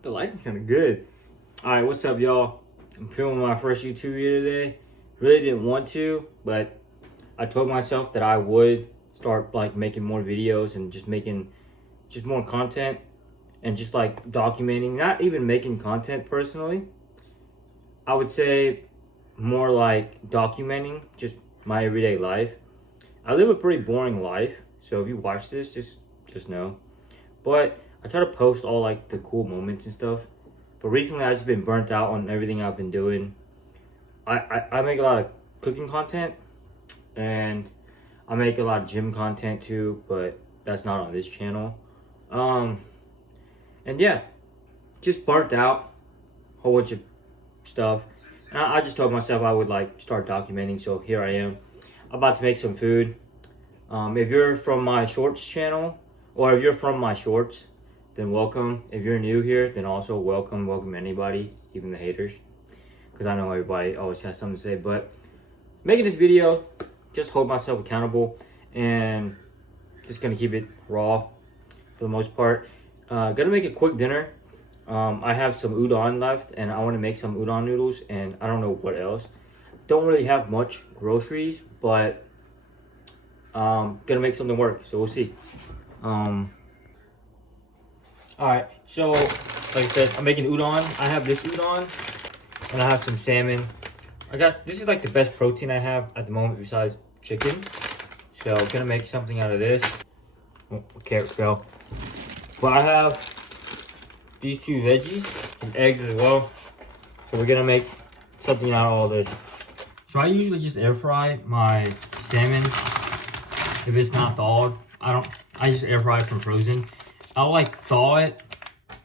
The lighting's kind of good. All right, what's up, y'all? I'm filming my first YouTube video today. Really didn't want to, but I told myself that I would start like making more videos and just making just more content and just like documenting, not even making content personally. I would say more like documenting just my everyday life. I live a pretty boring life, so if you watch this, just know. But I try to post all like the cool moments and stuff. But recently I've just been burnt out on everything I've been doing. I make a lot of cooking content and I make a lot of gym content too, but that's not on this channel. And yeah, just burnt out, whole bunch of stuff. And I just told myself I would like start documenting, so here I am. I'm about to make some food. If you're from my shorts channel, or if you're from my shorts, then welcome. If you're new here, then also welcome anybody, even the haters, because I know everybody always has something to say. But making this video, just hold myself accountable, and just gonna keep it raw for the most part. Gonna make a quick dinner. I have some udon left, and I want to make some udon noodles, and I don't know what else. Don't really have much groceries, but gonna make something work, so we'll see. Alright, so like I said, I'm making udon. I have this udon and I have some salmon. This is like the best protein I have at the moment besides chicken. So I'm gonna make something out of this. Oh, carrot fell. But I have these two veggies and eggs as well. So we're gonna make something out of all this. So I usually just air fry my salmon if it's not thawed. I just air fry it from frozen. I'll like thaw it,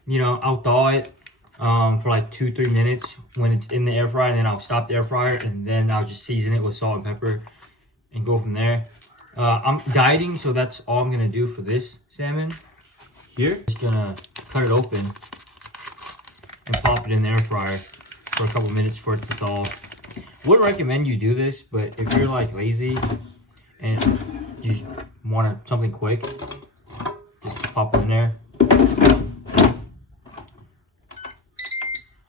I'll thaw it for like 2-3 minutes when it's in the air fryer, and then I'll stop the air fryer, and then I'll just season it with salt and pepper and go from there. I'm dieting, so that's all I'm gonna do for this salmon here. Just gonna cut it open and pop it in the air fryer for a couple minutes for it to thaw. Would recommend you do this, but if you're like lazy and you just want something quick, just pop it in there.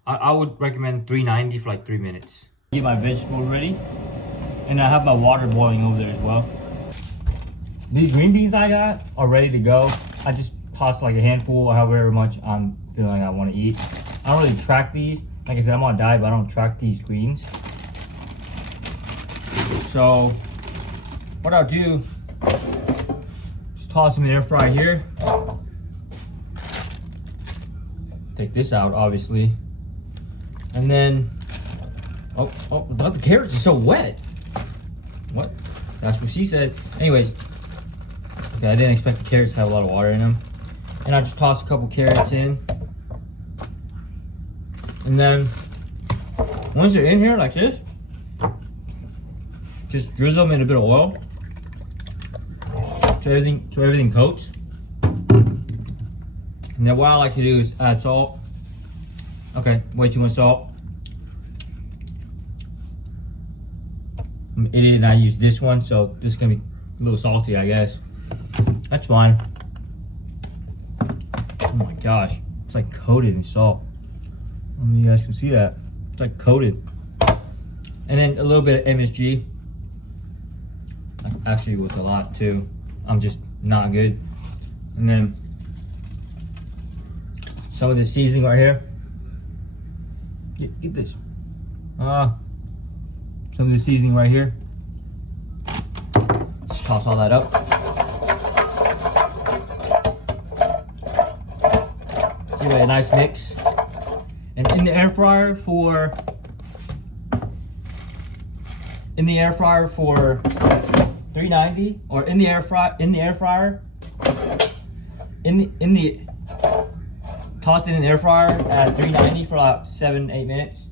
I would recommend 390 for like 3 minutes. Get my vegetables ready, and I have my water boiling over there as well. These green beans I got are ready to go. I just toss like a handful or however much I'm feeling I want to eat. I don't really track these. Like I said, I'm on a diet, but I don't track these greens. So what I'll do, just toss them in the air fryer here. Take this out, obviously. And then, oh, the carrots are so wet. What? That's what she said. Anyways, okay, I didn't expect the carrots to have a lot of water in them. And I just toss a couple carrots in. And then, once they're in here like this, just drizzle them in a bit of oil so everything coats. And then what I like to do is add salt. Okay, way too much salt. I'm an idiot and I use this one, so this is gonna be a little salty, I guess. That's fine. Oh my gosh, it's like coated in salt. I don't know if you guys can see that. It's like coated. And then a little bit of MSG. Actually, with a lot too. I'm just not good. And then some of the seasoning right here. Get this. Some of the seasoning right here. Just toss all that up. Give it a nice mix. And in the air fryer for 390, or in the air fryer, toss it in the air fryer at 390 for about 7-8 minutes.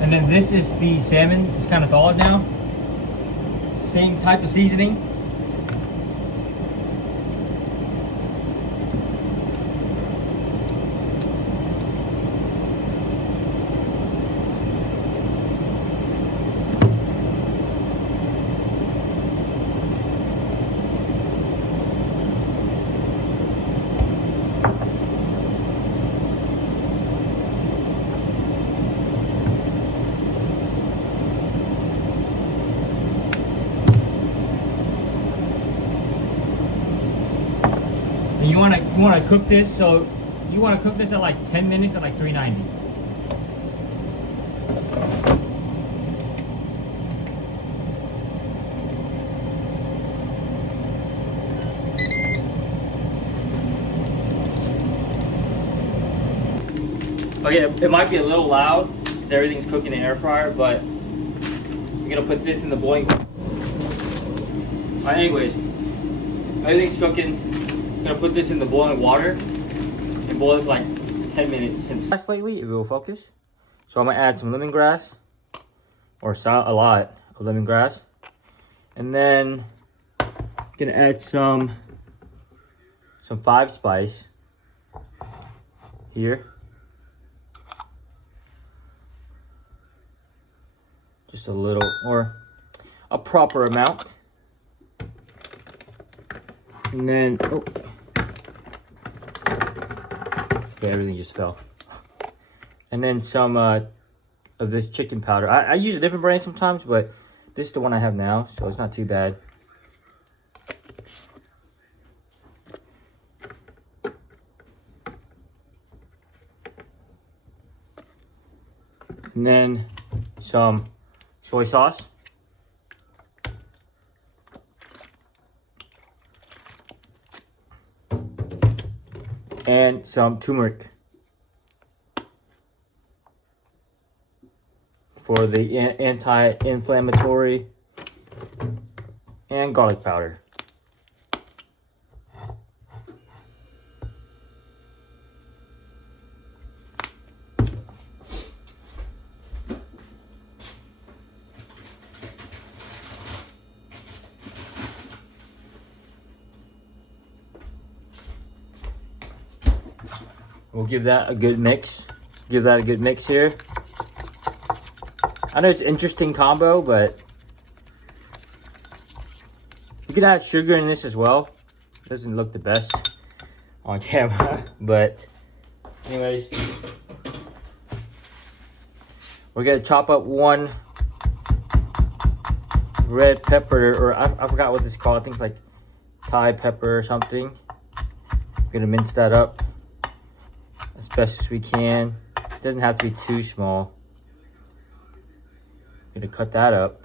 And then this is the salmon. It's kind of thawed now. Same type of seasoning. you wanna cook this. So you wanna cook this at like 10 minutes at like 390. Okay, it might be a little loud because everything's cooking in the air fryer, but we're gonna put this in the boiling. Alright, anyways, everything's cooking. I'm gonna put this in the boiling water and boil it for like 10 minutes. Since lately, it will focus. So I'm gonna add some lemongrass, or a lot of lemongrass, and then I'm gonna add some 5 spice here. Just a little, or a proper amount. And then, oh. Okay, everything just fell. And then some of this chicken powder. I use a different brand sometimes, but this is the one I have now, so it's not too bad. And then some soy sauce. And some turmeric for the anti-inflammatory, and garlic powder. We'll give that a good mix. Give that a good mix here. I know it's an interesting combo, but you can add sugar in this as well. It doesn't look the best on camera, but anyways, we're gonna chop up 1 red pepper, or I forgot what this is called. I think it's like Thai pepper or something. Gonna mince that up as best as we can. It doesn't have to be too small. Gonna cut that up,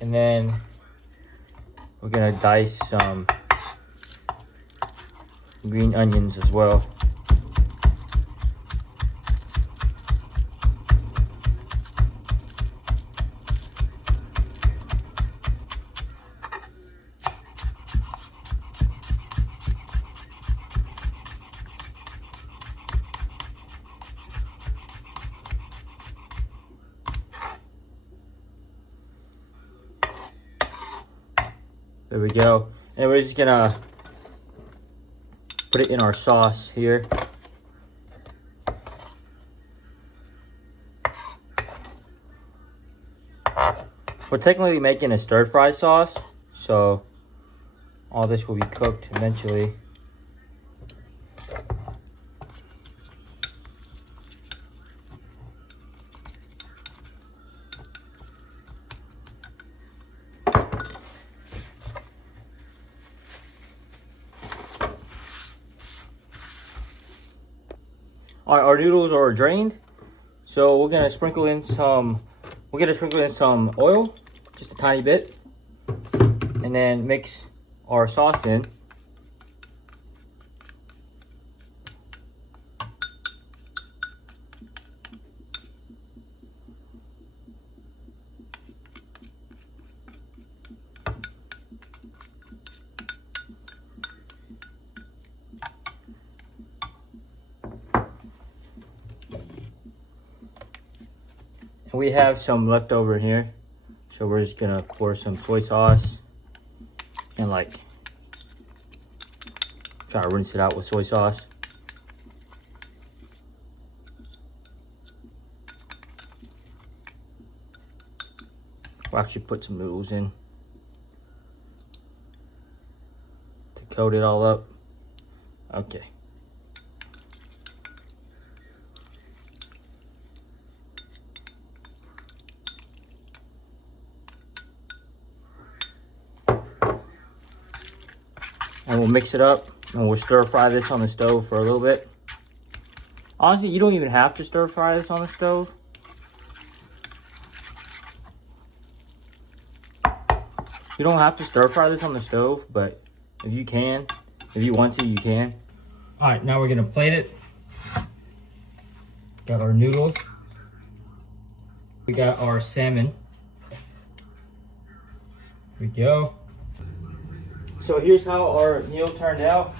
and then we're gonna dice some green onions as well. There we go. And we're just gonna put it in our sauce here. We're technically making a stir-fry sauce, so all this will be cooked eventually. Our noodles are drained, so we're gonna sprinkle in some. We're gonna sprinkle in some oil, just a tiny bit, and then mix our sauce in. And we have some left over here, so we're just gonna pour some soy sauce and like try to rinse it out with soy sauce. We'll actually put some noodles in to coat it all up. Okay. and we'll mix it up and we'll stir fry this on the stove for a little bit. Honestly, you don't even have to stir fry this on the stove. You don't have to stir fry this on the stove, but if you can, if you want to, you can. All right, now we're gonna plate it. Got our noodles. We got our salmon. Here we go. So here's how our meal turned out.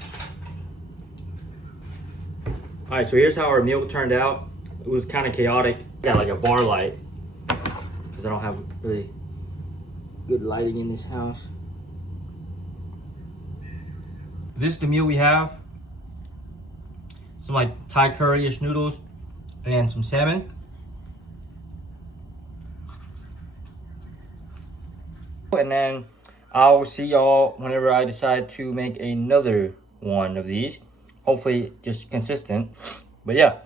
All right, so here's how our meal turned out. It was kind of chaotic. Got like a bar light because I don't have really good lighting in this house. This is the meal we have. Some like Thai curry-ish noodles and some salmon. And then I'll see y'all whenever I decide to make another one of these. Hopefully just consistent. But yeah.